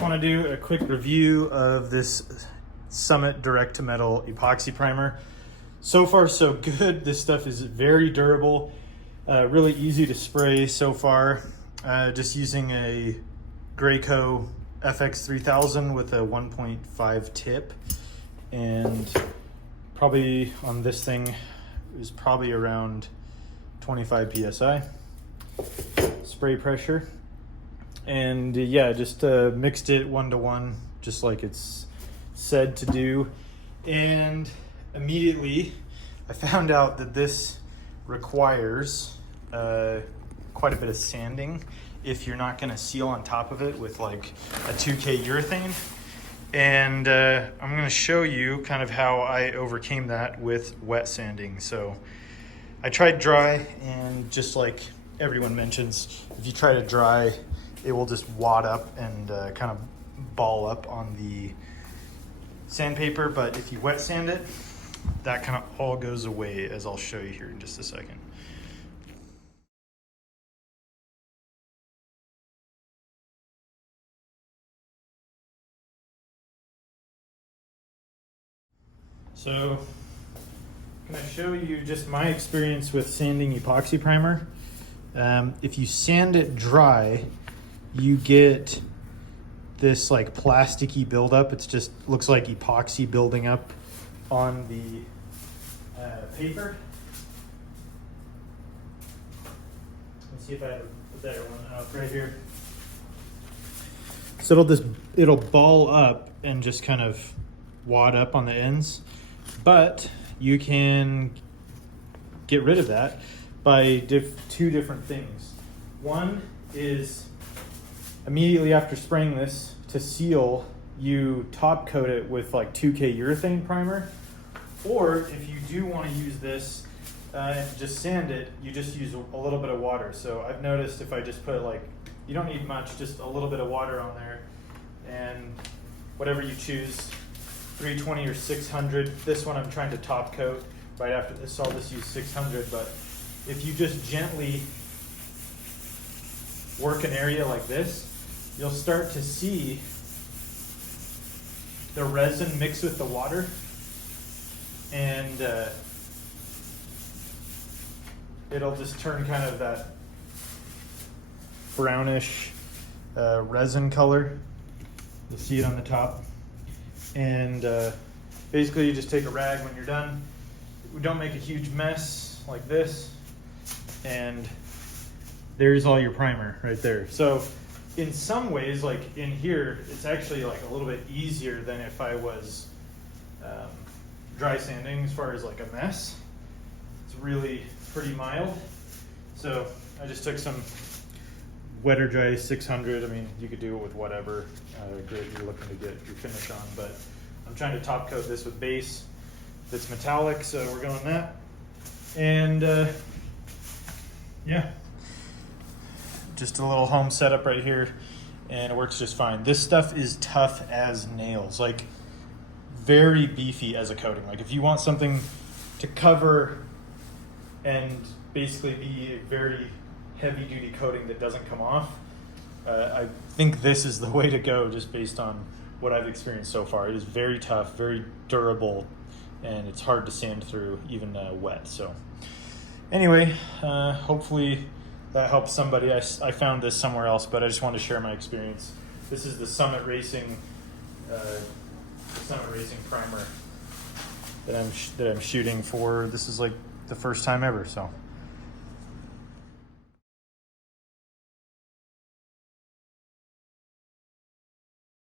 just want to do a quick review of this Summit Direct to Metal Epoxy Primer. So far so good. This stuff is very durable, really easy to spray so far. Just using a Graco FX3000 with a 1.5 tip, and probably on this thing is probably around 25 psi spray pressure. And yeah, just mixed it 1-to-1 just like it's said to do, and immediately I found out that this requires quite a bit of sanding if you're not going to seal on top of it with like a 2K urethane. And I'm going to show you kind of how I overcame that with wet sanding. So I tried dry, and just like everyone mentions, if you try to dry, it will just wad up and kind of ball up on the sandpaper. But if you wet sand it, that kind of all goes away, as I'll show you here in just a second. So I'm going to show you just my experience with sanding epoxy primer. If you sand it dry, you get this like plasticky buildup. It's just looks like epoxy building up on the paper. Let's see if I have a better one right here. So it'll ball up and just kind of wad up on the ends, but you can get rid of that by two different things. One is immediately after spraying this, to seal, you top coat it with like 2K urethane primer. Or if you do want to use this and just sand it, you just use a little bit of water. So I've noticed if I just put like, you don't need much, just a little bit of water on there, and whatever you choose, 320 or 600. This one I'm trying to top coat right after this, so I'll just use 600. But if you just gently work an area like this, you'll start to see the resin mix with the water, and it'll just turn kind of that brownish resin color. You'll see it on the top. And basically you just take a rag when you're done. We don't make a huge mess like this, and there's all your primer right there. So in some ways, like in here, it's actually like a little bit easier than if I was dry sanding as far as like a mess. It's really pretty mild. So I just took some wet or dry 600. I mean, you could do it with whatever grit you're looking to get your finish on, but I'm trying to top coat this with base that's metallic, so we're going that. And yeah, just a little home setup right here, and it works just fine. This stuff is tough as nails, like very beefy as a coating. Like if you want something to cover and basically be a very heavy duty coating that doesn't come off, I think this is the way to go, just based on what I've experienced so far. It is very tough, very durable, and it's hard to sand through even wet. So anyway, hopefully that helps somebody. I found this somewhere else, but I just wanted to share my experience. This is the Summit Racing primer that I'm shooting for. This is like the first time ever, so